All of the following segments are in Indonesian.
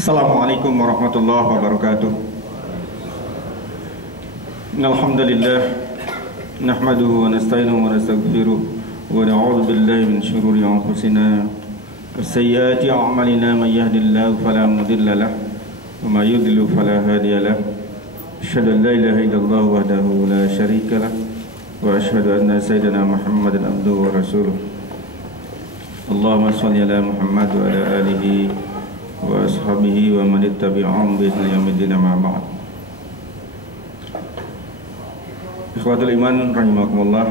Assalamualaikum warahmatullahi wabarakatuh. Alhamdulillah nahmaduhu wa nasta'inuhu wa nastaghfiruh wa na'udzu billahi min shururi anfusina wa sayyiati a'malina may yahdihillahu fala mudilla lahu wa may yudlil fala hadiya lahu. Asyhadu an la ilaha illallah wahdahu la syarika lahu wa asyhadu anna sayyidina Muhammadan abduhu wa rasuluh. Allahumma shalli ala Muhammad wa ala alihi wa ashabihi wa man ittabi'ahum bi ihsanin ila yaumil amma ba'd. Ikhwatul iman rahimakumullah,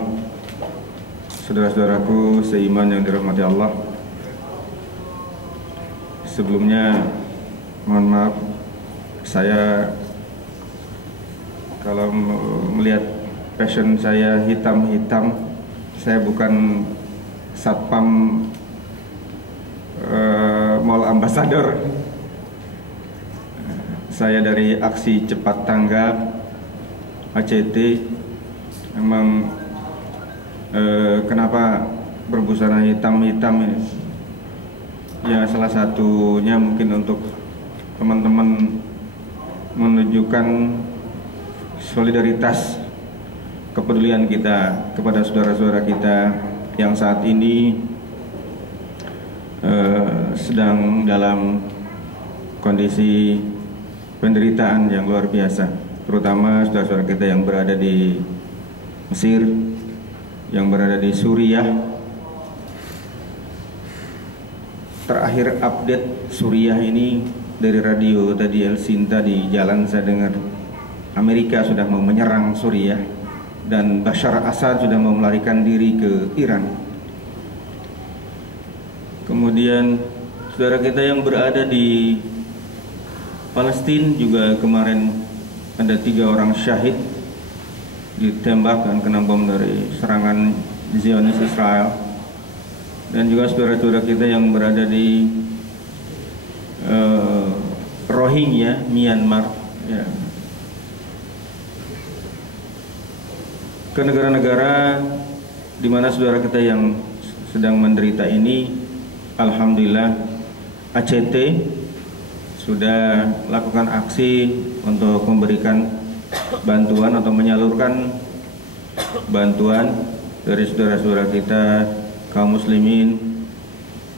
saudara-saudaraku seiman yang dirahmati Allah. Sebelumnya mohon maaf, saya kalau melihat passion saya hitam-hitam, saya bukan satpam Mall Ambassador. Saya dari aksi cepat tanggap ACT. Memang kenapa berbusana hitam-hitam ini? Ya salah satunya mungkin untuk teman-teman menunjukkan solidaritas, kepedulian kita kepada saudara-saudara kita yang saat ini sedang dalam kondisi penderitaan yang luar biasa, terutama saudara-saudara kita yang berada di Mesir, yang berada di Suriah. Terakhir update Suriah ini dari radio tadi El Sinta di jalan saya dengar Amerika sudah mau menyerang Suriah dan Bashar Assad sudah mau melarikan diri ke Iran. Kemudian saudara kita yang berada di Palestina juga kemarin ada 3 orang syahid ditembak dan kena bom dari serangan Zionis Israel. Dan juga saudara-saudara kita yang berada di Rohingya, Myanmar, ya, ke negara-negara di mana saudara kita yang sedang menderita ini. Alhamdulillah ACT sudah lakukan aksi untuk memberikan bantuan atau menyalurkan bantuan dari saudara-saudara kita kaum muslimin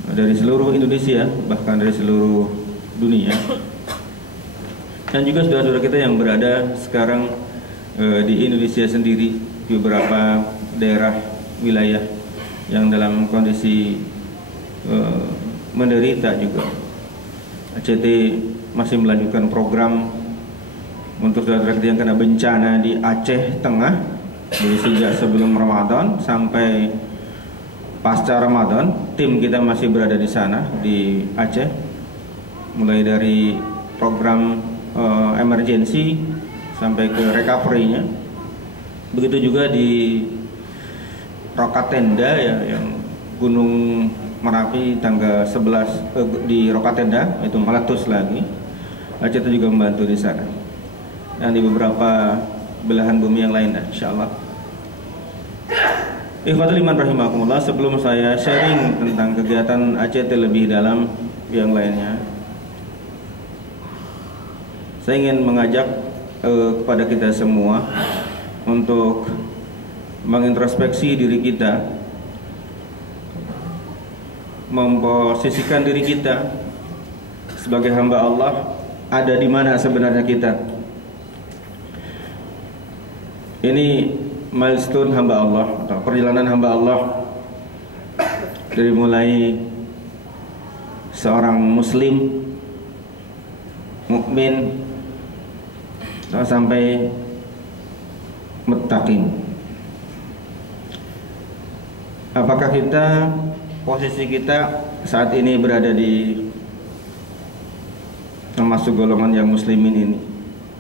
dari seluruh Indonesia, bahkan dari seluruh dunia. Dan juga saudara-saudara kita yang berada sekarang di Indonesia sendiri, di beberapa daerah wilayah yang dalam kondisi menderita juga. ACT masih melanjutkan program untuk saudara kita yang kena bencana di Aceh Tengah, dari sejak sebelum Ramadan sampai pasca Ramadan. Tim kita masih berada di sana di Aceh, mulai dari program emergency sampai ke recovery-nya. Begitu juga di Rokatenda, ya, yang Gunung Merapi tangga 11 di Rokatenda itu meletus lagi. ACT juga membantu di sana dan di beberapa belahan bumi yang lain, insyaallah. Ikhwatul iman rahimakumullah, sebelum saya sharing tentang kegiatan ACT lebih dalam yang lainnya, saya ingin mengajak kepada kita semua untuk mengintrospeksi diri kita, memposisikan diri kita sebagai hamba Allah. Ada di mana sebenarnya kita? Ini milestone hamba Allah atau perjalanan hamba Allah, dari mulai seorang muslim mukmin sampai muttaqin. Apakah kita, posisi kita saat ini berada di termasuk golongan yang muslimin ini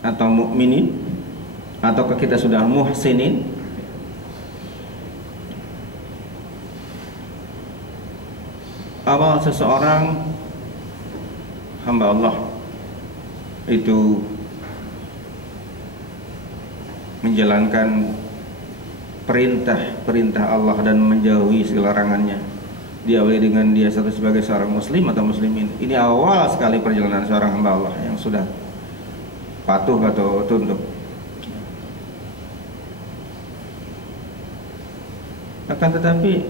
atau mukminin, ataukah kita sudah muhsinin? Awal seseorang hamba Allah itu menjalankan perintah Allah dan menjauhi segala larangannya, diawali dengan dia status sebagai seorang muslim atau muslimin. Ini awal sekali perjalanan seorang hamba Allah yang sudah patuh atau tunduk. Akan tetapi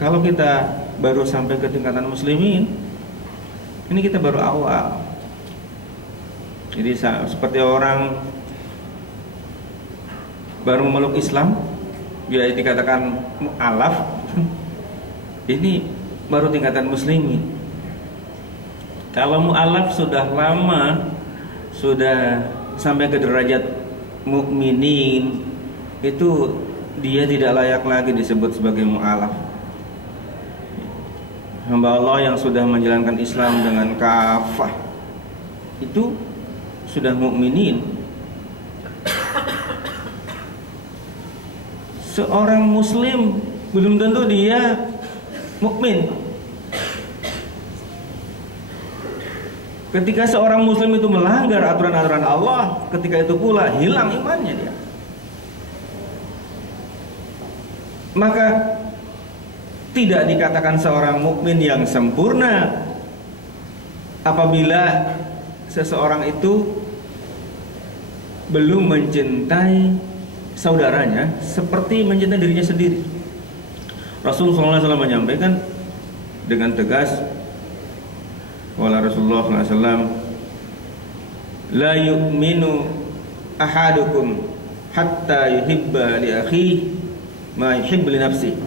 kalau kita baru sampai ke tingkatan muslimin, ini kita baru awal. Jadi seperti orang baru memeluk Islam, dia dikatakan mu'alaf, ini baru tingkatan muslimin. Kalau mu'alaf sudah lama, sudah sampai ke derajat mukminin, itu dia tidak layak lagi disebut sebagai mu'alaf. Hamba Allah yang sudah menjalankan Islam dengan kafah itu sudah mukminin. Seorang muslim belum tentu dia mukmin. Ketika seorang muslim itu melanggar aturan-aturan Allah, ketika itu pula hilang imannya dia. Maka tidak dikatakan seorang mukmin yang sempurna apabila seseorang itu belum mencintai saudaranya seperti mencintai dirinya sendiri. Rasulullah SAW menyampaikan dengan tegas, wala Rasulullah SAW, la yu'minu ahadukum hatta yuhibba li akhihi ma yuhibbu li nafsihi.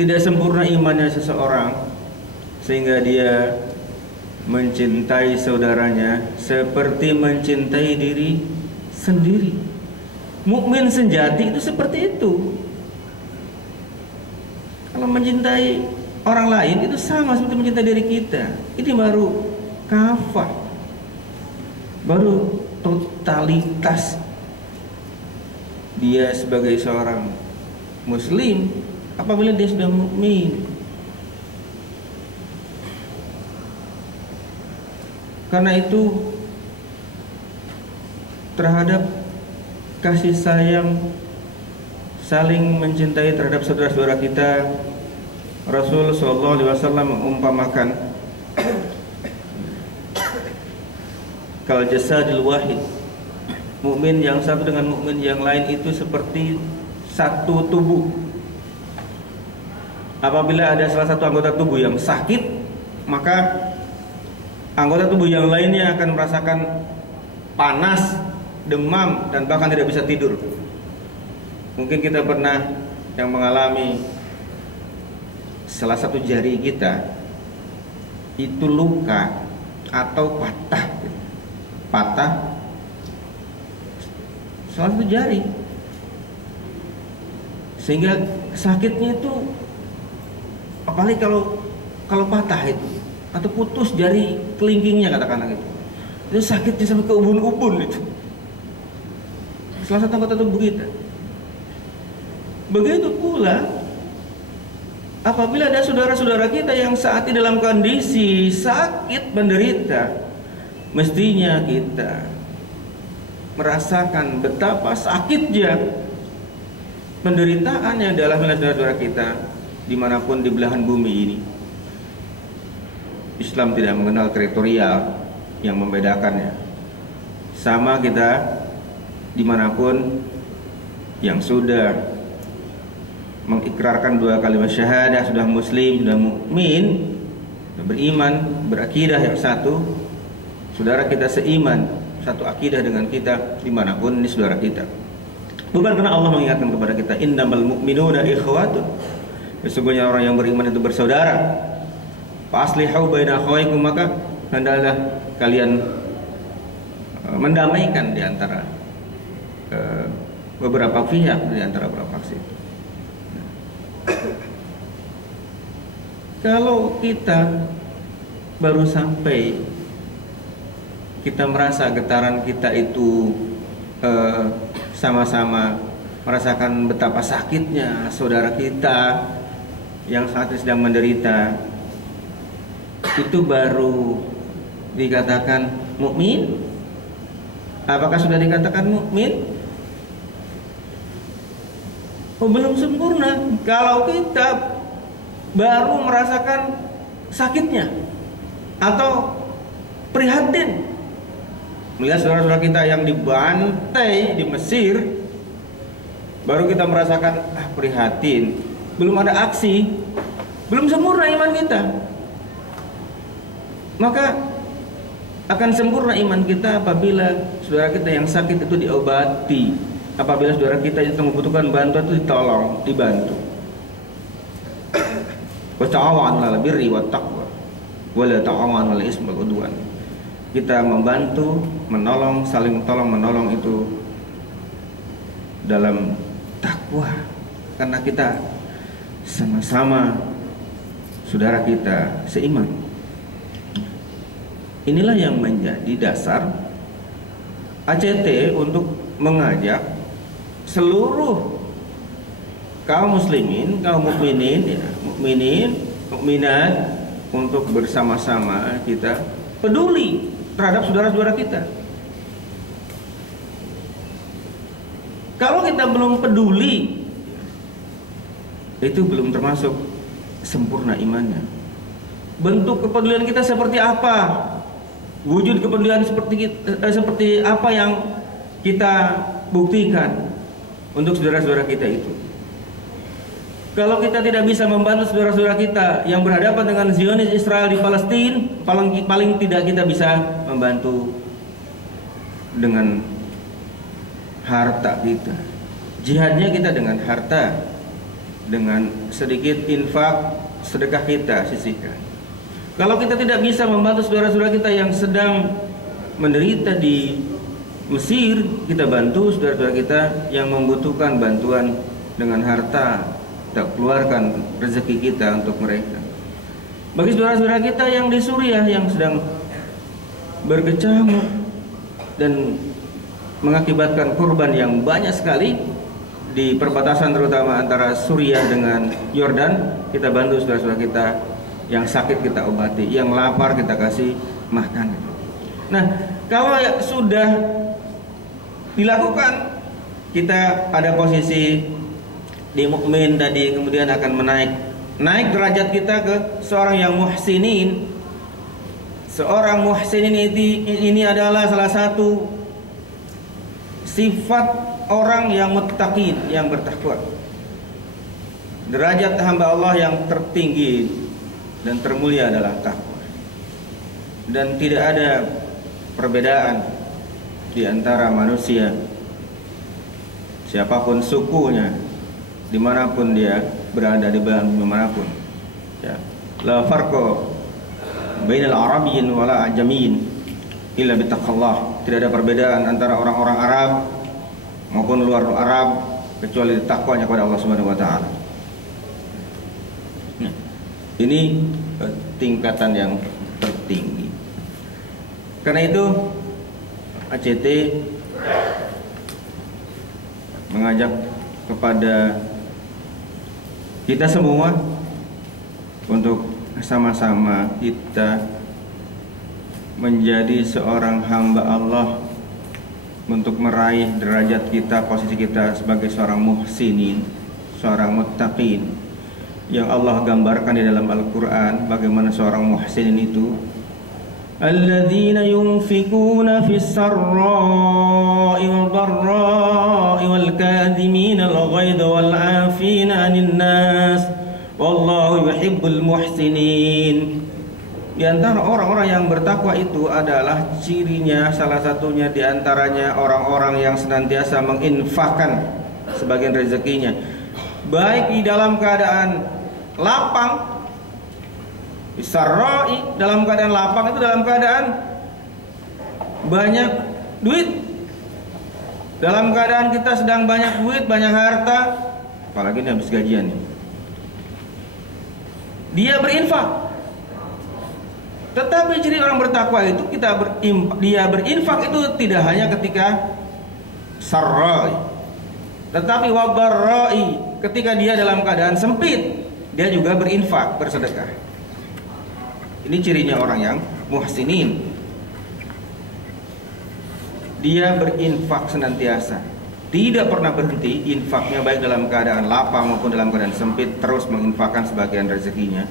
Tidak sempurna imannya seseorang sehingga dia mencintai saudaranya seperti mencintai diri sendiri. Mukmin sejati itu seperti itu. Kalau mencintai orang lain itu sama seperti mencintai diri kita. Ini baru kafah, baru totalitas dia sebagai seorang muslim apabila dia sudah mukmin. Karena itu terhadap kasih sayang, saling mencintai terhadap saudara-saudara kita, Rasul sallallahu alaihi wasallam mengumpamakan kal jasadil wahid. Mukmin yang satu dengan mukmin yang lain itu seperti satu tubuh. Apabila ada salah satu anggota tubuh yang sakit, maka anggota tubuh yang lainnya akan merasakan panas, demam, dan bahkan tidak bisa tidur. Mungkin kita pernah yang mengalami salah satu jari kita itu luka atau patah salah satu jari, sehingga sakitnya itu apalagi kalau patah itu atau putus jari kelingkingnya katakanlah gitu, itu sakitnya sampai ke ubun-ubun itu. Salah satu anggota tubuh kita. Begitu pula apabila ada saudara-saudara kita yang saat ini dalam kondisi sakit menderita, mestinya kita merasakan betapa sakitnya penderitaan yang dialami oleh saudara-saudara kita dimanapun di belahan bumi ini. Islam tidak mengenal teritorial yang membedakannya. Sama kita dimanapun yang sudah mengikrarkan dua kalimat syahadah, sudah muslim, sudah mukmin, beriman, berakidah yang satu, saudara kita seiman, satu akidah dengan kita dimanapun ini saudara kita. Bukan karena Allah mengingatkan kepada kita innamal mu'minuna ikhwatun, sesungguhnya orang yang beriman itu bersaudara. Faslihu baina akhawaykum, maka hendaklah kalian mendamaikan di antara beberapa pihak, di antara beberapa faksi. Kalau kita baru sampai, kita merasa getaran kita itu sama-sama merasakan betapa sakitnya saudara kita yang saat ini sedang menderita, itu baru dikatakan mukmin? Apakah sudah dikatakan mukmin? Oh, belum sempurna. Kalau kita baru merasakan sakitnya atau prihatin melihat saudara-saudara kita yang dibantai di Mesir, baru kita merasakan prihatin. Belum ada aksi, belum sempurna iman kita. Maka akan sempurna iman kita apabila saudara kita yang sakit itu diobati, apabila saudara kita yang membutuhkan bantuan itu ditolong, dibantu. Wa ta'awanu 'alal birri wat taqwa wa la ta'awanu 'alal ismi wal 'udwan. Kita membantu, menolong, saling tolong menolong itu dalam takwa, karena kita sama-sama saudara kita seiman. Inilah yang menjadi dasar ACT untuk mengajak seluruh kaum muslimin, kaum mukminin, mukminat untuk bersama-sama kita peduli terhadap saudara-saudara kita. Kalau kita belum peduli, itu belum termasuk sempurna imannya. Bentuk kepedulian kita seperti apa? Wujud kepedulian seperti apa yang kita buktikan untuk saudara-saudara kita itu? Kalau kita tidak bisa membantu saudara-saudara kita yang berhadapan dengan Zionis Israel di Palestina, paling tidak kita bisa membantu dengan harta kita. Jihadnya kita dengan harta, dengan sedikit infak, sedekah kita sisihkan. Kalau kita tidak bisa membantu saudara-saudara kita yang sedang menderita di Mesir, kita bantu saudara-saudara kita yang membutuhkan bantuan dengan harta, kita keluarkan rezeki kita untuk mereka. Bagi saudara-saudara kita yang di Suriah yang sedang berkecamuk dan mengakibatkan korban yang banyak sekali di perbatasan terutama antara Suriah dengan Yordan, kita bantu saudara-saudara kita yang sakit, kita obati, yang lapar kita kasih makan. Nah, kalau sudah dilakukan, kita pada posisi di mukmin tadi, kemudian akan naik derajat kita ke seorang yang muhsinin. Seorang muhsinin ini adalah salah satu sifat orang yang muttaqin, yang bertakwa. Derajat hamba Allah yang tertinggi dan termulia adalah takwa. Dan tidak ada perbedaan di antara manusia, siapapun sukunya, dimanapun dia berada, di manapun, ya. La farqa bainal arabiyyin wala ajamiyyin illa bittaqallah. Tidak ada perbedaan antara orang-orang Arab maupun luar Arab kecuali takwanya kepada Allah Subhanahu wa taala. Nah, ini tingkatan yang tertinggi. Karena itu ACT mengajak kepada kita semua untuk sama-sama kita menjadi seorang hamba Allah, untuk meraih derajat kita, posisi kita sebagai seorang muhsinin, seorang muttaqin, yang Allah gambarkan di dalam Al-Quran bagaimana seorang muhsinin itu. Alladzina yunfikuna fis sarra'i wad dharra'i wal kadhimina al-ghaidha wal 'afina 'anil nas wallahu yuhibbul muhsinin. Di antara orang-orang yang bertakwa itu adalah cirinya, salah satunya di antaranya orang-orang yang senantiasa menginfakkan sebagian rezekinya, baik di dalam keadaan lapang, bisarra'i, dalam keadaan lapang itu dalam keadaan banyak duit, dalam keadaan kita sedang banyak duit, banyak harta, apalagi ini habis gajian nih, dia berinfak. Tetapi ciri orang bertakwa itu dia berinfak itu tidak hanya ketika sarra'i, tetapi wadarra'i, ketika dia dalam keadaan sempit dia juga berinfak, bersedekah. Ini cirinya orang yang muhsinin. Dia berinfak senantiasa. tidak pernah berhenti infaknya, baik dalam keadaan lapang maupun dalam keadaan sempit, terus menginfakkan sebagian rezekinya.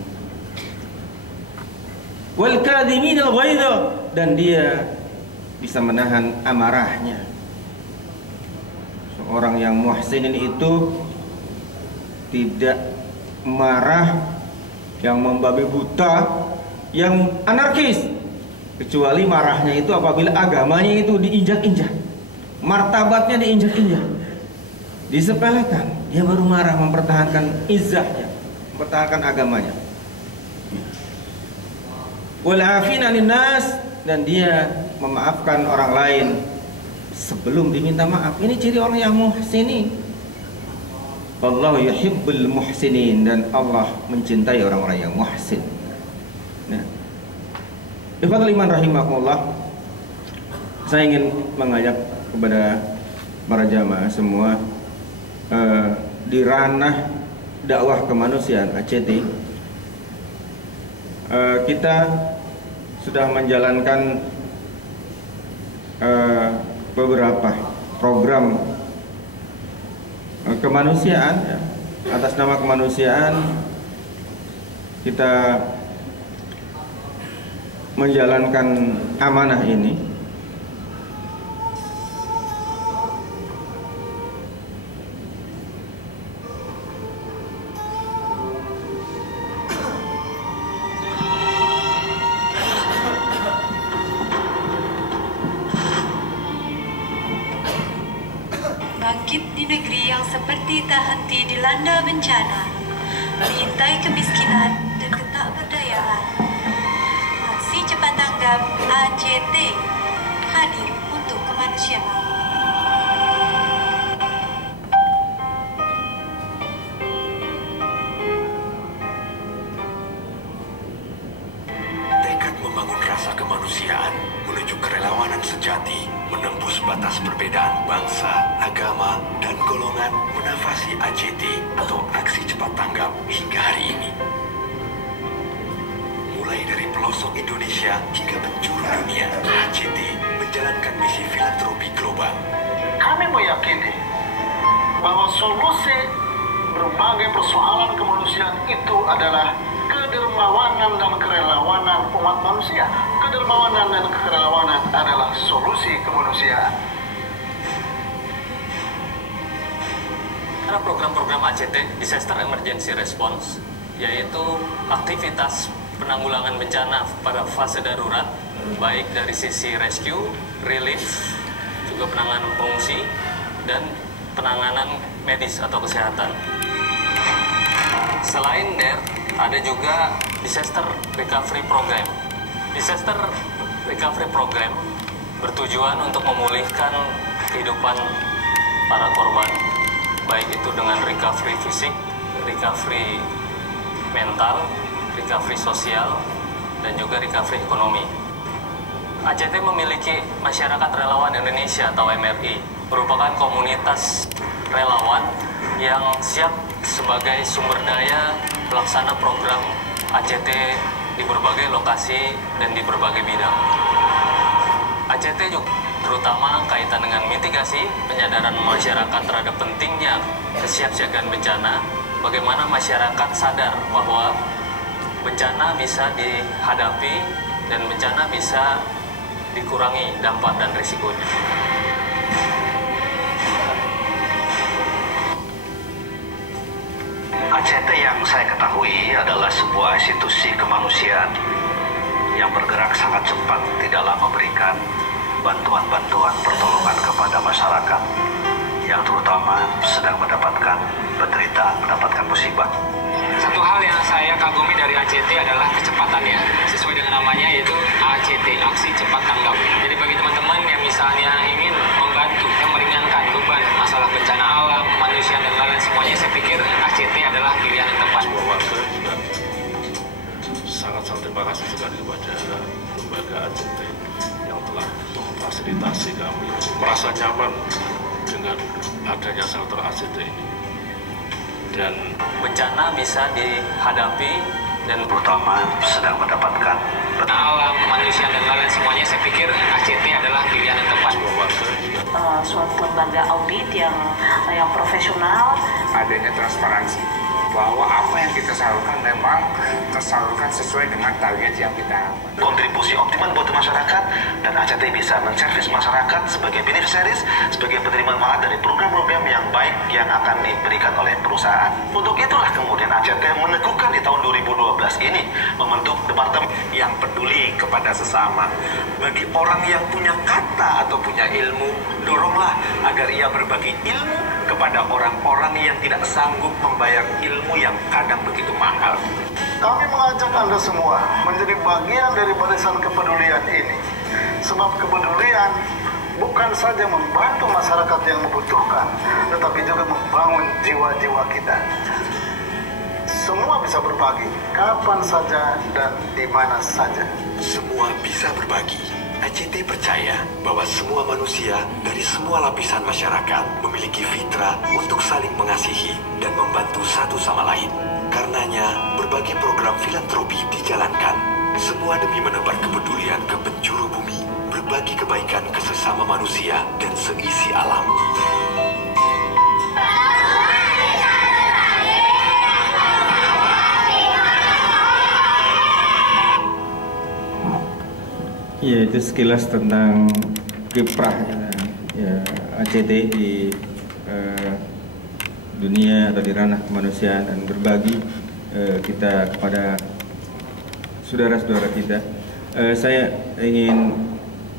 Wal kadhiminal ghaidha, dan dia bisa menahan amarahnya. Seorang yang muhsinin itu tidak marah, yang membabi buta, yang anarkis, kecuali marahnya itu apabila agamanya itu diinjak-injak, martabatnya diinjak-injak, disepelekan, dia baru marah, mempertahankan izzahnya, mempertahankan agamanya. Wal afina linnas, dan dia memaafkan orang lain sebelum diminta maaf. Ini ciri orang yang muhsinin. Wallahu yuhibbul muhsinin, dan Allah mencintai orang-orang yang muhsin. Nah, ikhwatul iman rahimakumullah, saya ingin mengajak kepada para jamaah semua di ranah dakwah kemanusiaan ACT, kita sudah menjalankan beberapa program kemanusiaan, ya. Atas nama kemanusiaan kita menjalankan amanah ini. Bangkit di negeri yang seperti tak henti dilanda bencana, diintai kemiskinan dan ketakberdayaan. Aksi cepat tanggap ACT hadir untuk kemanusiaan. Tekad membangun rasa kemanusiaan menuju kerelawanan sejati, menembus batas perbedaan bangsa, agama, dan golongan, menafasi ACT atau Aksi Cepat Tanggap hingga hari ini. Mulai dari pelosok Indonesia hingga penjuru dunia, ACT menjalankan misi filantropi global. Kami meyakini bahwa solusi berbagai persoalan kemanusiaan itu adalah kedermawanan dan kerelawanan umat manusia. Kedermawanan dan kerelawanan adalah solusi kemanusiaan. Karena program-program ACT, Disaster Emergency Response, yaitu aktivitas penanggulangan bencana pada fase darurat, baik dari sisi rescue, relief, juga penanganan pengungsi, dan penanganan medis atau kesehatan. Selain DER, ada juga Disaster Recovery Program. Disaster Recovery Program bertujuan untuk memulihkan kehidupan para korban, baik itu dengan recovery fisik, recovery mental, recovery sosial, dan juga recovery ekonomi. ACT memiliki Masyarakat Relawan Indonesia atau MRI, merupakan komunitas relawan yang siap sebagai sumber daya pelaksana program ACT di berbagai lokasi dan di berbagai bidang. ACT juga terutama kaitan dengan mitigasi, penyadaran masyarakat terhadap pentingnya kesiapsiagaan bencana, bagaimana masyarakat sadar bahwa bencana bisa dihadapi dan bencana bisa dikurangi dampak dan risikonya. ACT yang saya ketahui adalah sebuah institusi kemanusiaan yang bergerak sangat cepat di dalam memberikan bantuan-bantuan pertolongan kepada masyarakat yang terutama sedang mendapatkan penderitaan, mendapatkan musibah. Satu hal yang saya kagumi dari ACT adalah kecepatannya, sesuai dengan namanya yaitu ACT, Aksi Cepat Tanggap. Jadi bagi teman-teman yang misalnya ingin membantu, yang meringankan beban masalah bencana alam, kemanusiaan dan lain-lain semuanya, saya pikir ACT adalah pilihan yang tepat. Semua warga juga sangat-sangat terima kasih sekali kepada lembaga ACT yang telah memfasilitasi kami merasa nyaman dengan adanya shelter ACT ini. Dan bencana bisa dihadapi dan Terutama sedang mendapatkan alam, kemanusiaan dan lain-lain semuanya, saya pikir ACT adalah pilihan yang tepat. semua warga juga suatu lembaga lembaga audit yang profesional. Adanya transparansi bahwa apa yang kita salurkan memang tersalurkan sesuai dengan target yang kita kontribusi optimal buat masyarakat, dan ACT bisa menservis masyarakat sebagai beneficiaries, sebagai penerima manfaat dari program-program yang baik yang akan diberikan oleh perusahaan. Untuk itulah kemudian ACT meneguhkan di tahun 2012 ini membentuk departemen yang peduli kepada sesama. Bagi orang yang punya kata atau punya ilmu, doronglah agar ia berbagi ilmu kepada orang-orang yang tidak sanggup membayar ilmu yang kadang begitu mahal. Kami mengajak Anda semua menjadi bagian dari barisan kepedulian ini. Sebab kepedulian bukan saja membantu masyarakat yang membutuhkan, tetapi juga membangun jiwa-jiwa kita. Semua bisa berbagi, kapan saja dan di mana saja. Semua bisa berbagi. ACT percaya bahwa semua manusia dari semua lapisan masyarakat memiliki fitrah untuk saling mengasihi dan membantu satu sama lain. Karenanya, berbagai program filantropi dijalankan, semua demi menebar kepedulian ke penjuru bumi, berbagi kebaikan ke sesama manusia dan seisi alam. Ya, itu sekilas tentang kiprah ya, ACT di dunia atau di ranah kemanusiaan dan berbagi kita kepada saudara-saudara kita. Saya ingin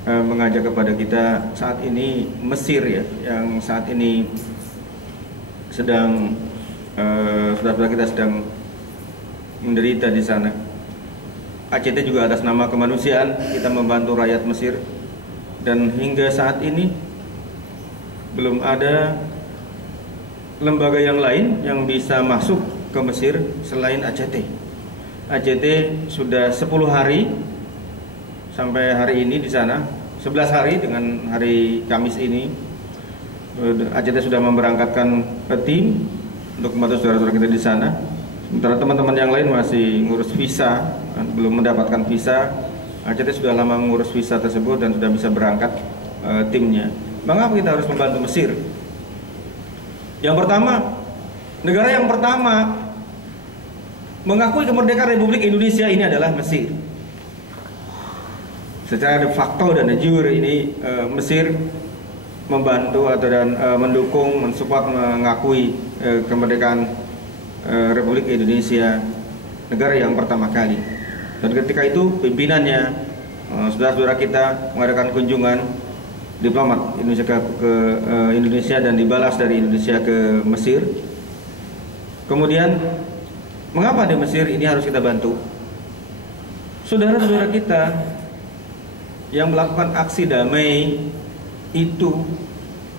mengajak kepada kita saat ini Mesir ya, yang saat ini sedang saudara-saudara kita sedang menderita di sana. ACT juga atas nama kemanusiaan kita membantu rakyat Mesir, dan hingga saat ini belum ada lembaga yang lain yang bisa masuk ke Mesir selain ACT. ACT sudah 10 hari sampai hari ini di sana, 11 hari dengan hari Kamis ini. ACT sudah memberangkatkan tim untuk membantu saudara-saudara kita di sana. Sementara teman-teman yang lain masih ngurus visa, belum mendapatkan visa. ACT sudah lama mengurus visa tersebut dan sudah bisa berangkat timnya. Mengapa kita harus membantu Mesir? Yang pertama, negara yang pertama mengakui kemerdekaan Republik Indonesia ini adalah Mesir. Secara de facto dan de jure ini Mesir membantu atau mendukung, mensupport, mengakui kemerdekaan Republik Indonesia, negara yang pertama kali. Dan ketika itu pimpinannya, saudara-saudara kita mengadakan kunjungan diplomat Indonesia ke Indonesia dan dibalas dari Indonesia ke Mesir. Kemudian mengapa di Mesir ini harus kita bantu? Saudara-saudara kita yang melakukan aksi damai itu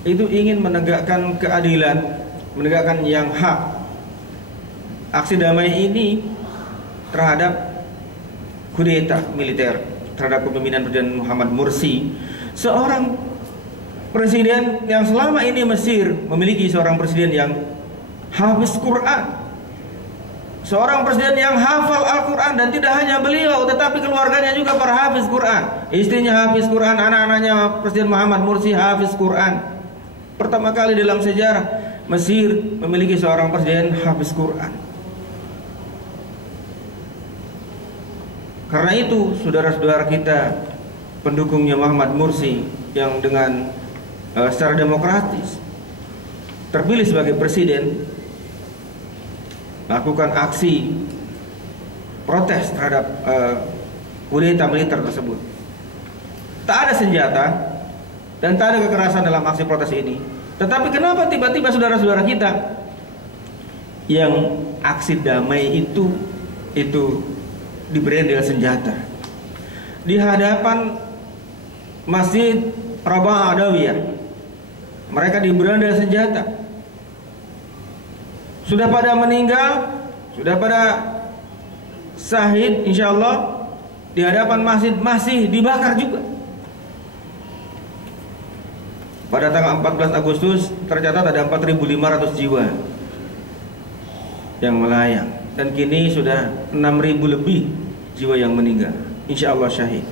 ingin menegakkan keadilan, menegakkan yang hak. Aksi damai ini terhadap kudeta militer, terhadap kepemimpinan Presiden Muhammad Mursi, seorang presiden yang selama ini Mesir memiliki seorang presiden yang hafiz Quran, seorang presiden yang hafal Al-Quran, dan tidak hanya beliau tetapi keluarganya juga para hafiz Quran. Istrinya hafiz Quran, anak-anaknya Presiden Muhammad Mursi hafiz Quran. Pertama kali dalam sejarah Mesir memiliki seorang presiden hafiz Quran. Karena itu saudara-saudara kita pendukungnya Muhammad Mursi yang dengan secara demokratis terpilih sebagai presiden lakukan aksi protes terhadap kudeta militer tersebut. Tak ada senjata dan tak ada kekerasan dalam aksi protes ini. Tetapi kenapa tiba-tiba saudara-saudara kita yang aksi damai itu diberendel senjata di hadapan Masjid Rabah Adawiyah? Mereka diberendel senjata. Sudah pada meninggal, sudah pada syahid insyaallah, di hadapan masjid masih dibakar juga. Pada tanggal 14 Agustus tercatat ada 4.500 jiwa yang melayang, dan kini sudah 6.000 lebih jiwa yang meninggal, insyaallah syahid.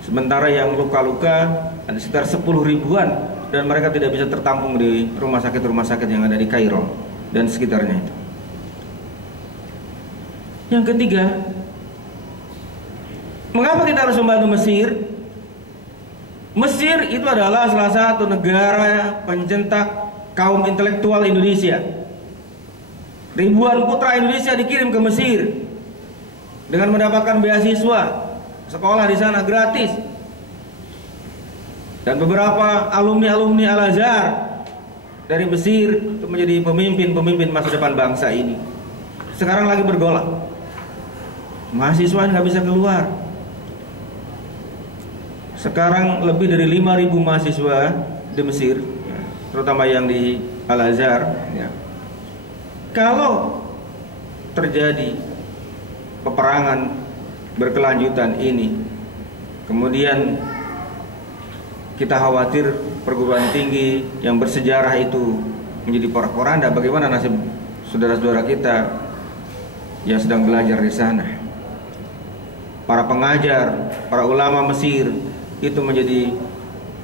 Sementara yang luka-luka ada sekitar 10 ribuan dan mereka tidak bisa tertampung di rumah sakit yang ada di Kairo dan sekitarnya itu. Yang ketiga, mengapa kita harus membantu Mesir? Mesir itu adalah salah satu negara pencetak kaum intelektual Indonesia. Ribuan putra Indonesia dikirim ke Mesir dengan mendapatkan beasiswa, sekolah di sana gratis. Dan beberapa alumni Al-Azhar dari Mesir itu menjadi pemimpin masa depan bangsa ini. Sekarang lagi bergolak, mahasiswa nggak bisa keluar. Sekarang lebih dari 5.000 mahasiswa di Mesir, terutama yang di Al-Azhar. Kalau terjadi peperangan berkelanjutan ini, kemudian kita khawatir perguruan tinggi yang bersejarah itu menjadi porak-poranda, bagaimana nasib saudara-saudara kita yang sedang belajar di sana? Para pengajar, para ulama Mesir itu menjadi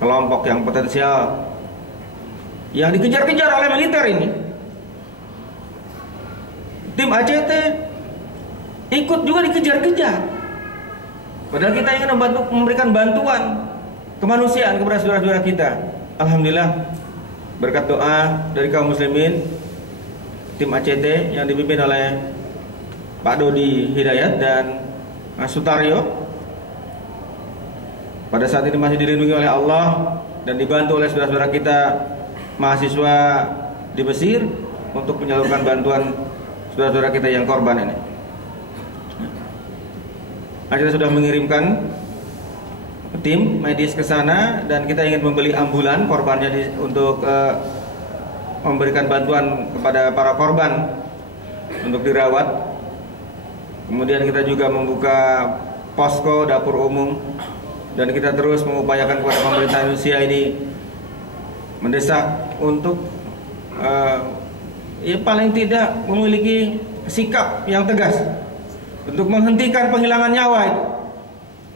kelompok yang potensial yang dikejar-kejar oleh militer ini. Tim ACT ikut juga dikejar-kejar. Padahal kita ingin memberikan bantuan kemanusiaan kepada saudara-saudara kita. Alhamdulillah, berkat doa dari kaum muslimin, tim ACT yang dipimpin oleh Pak Dodi Hidayat dan Mas Sutaryo pada saat ini masih dilindungi oleh Allah dan dibantu oleh saudara-saudara kita mahasiswa di Mesir untuk menyalurkan bantuan saudara-saudara kita yang korban ini. Kita sudah mengirimkan tim medis ke sana dan kita ingin membeli ambulan korbannya untuk memberikan bantuan kepada para korban untuk dirawat. Kemudian kita juga membuka posko dapur umum dan kita terus mengupayakan kepada pemerintah Indonesia ini mendesak untuk ya paling tidak memiliki sikap yang tegas untuk menghentikan penghilangan nyawa itu.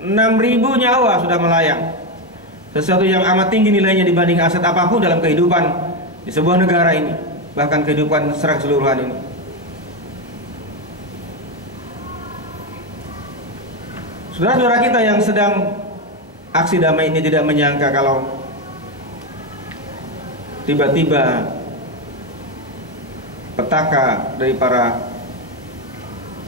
6.000 nyawa sudah melayang, sesuatu yang amat tinggi nilainya dibanding aset apapun dalam kehidupan di sebuah negara ini, bahkan kehidupan secara keseluruhan ini. Saudara-saudara kita yang sedang aksi damai ini tidak menyangka kalau tiba-tiba petaka dari para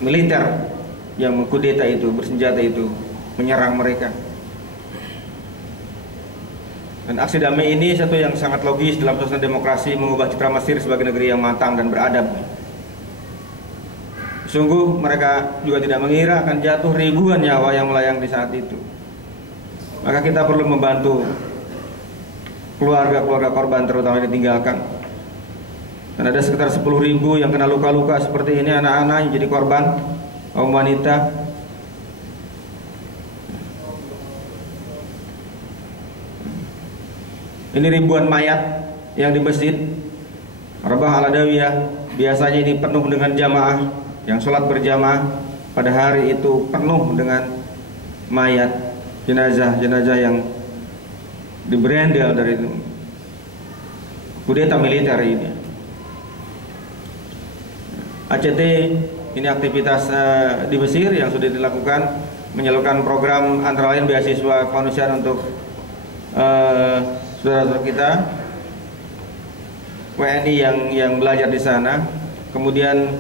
militer yang mengkudeta itu, bersenjata itu, menyerang mereka. Dan aksi damai ini satu yang sangat logis dalam suasana demokrasi, mengubah citra Mesir sebagai negeri yang matang dan beradab. Sungguh mereka juga tidak mengira akan jatuh ribuan nyawa yang melayang di saat itu. Maka kita perlu membantu keluarga-keluarga korban terutama yang ditinggalkan. Dan ada sekitar 10.000 yang kena luka-luka seperti ini, anak-anak yang jadi korban, kaum wanita. Ini ribuan mayat yang di masjid Rabah Al-Adawiyah. Biasanya ini penuh dengan jamaah yang sholat berjamaah. Pada hari itu penuh dengan mayat, jenazah yang diberendel dari kudeta militer ini. ACT ini aktivitas di Mesir yang sudah dilakukan, menyalurkan program antara lain beasiswa kemanusiaan untuk saudara-saudara kita WNI yang belajar di sana. Kemudian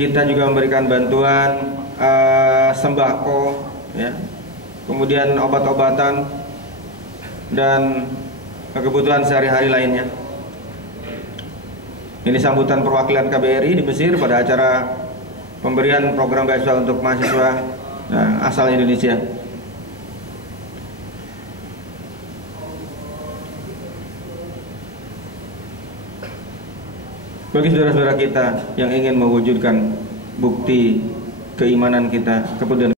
kita juga memberikan bantuan sembako, ya, kemudian obat-obatan dan kebutuhan sehari-hari lainnya. Ini sambutan perwakilan KBRI di Mesir pada acara pemberian program beasiswa untuk mahasiswa asal Indonesia. Bagi saudara-saudara kita yang ingin mewujudkan bukti keimanan kita, kepedulian